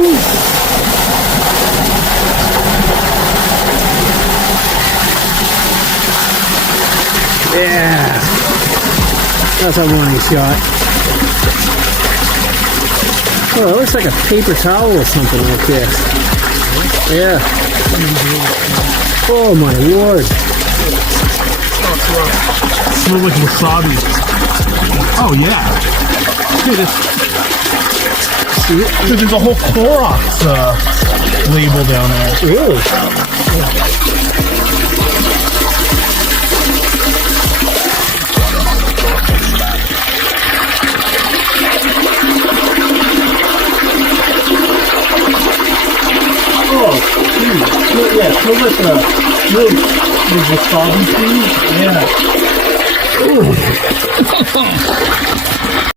Yeah, that's a money shot. Oh, it looks like a paper towel or something like this. Yeah. Oh my lord. Smells like wasabi. Oh yeah. Dude, there's a whole Clorox label down there. Really? Oh, dude. Yeah, smells like the wasabi trees. Yeah. Ooh.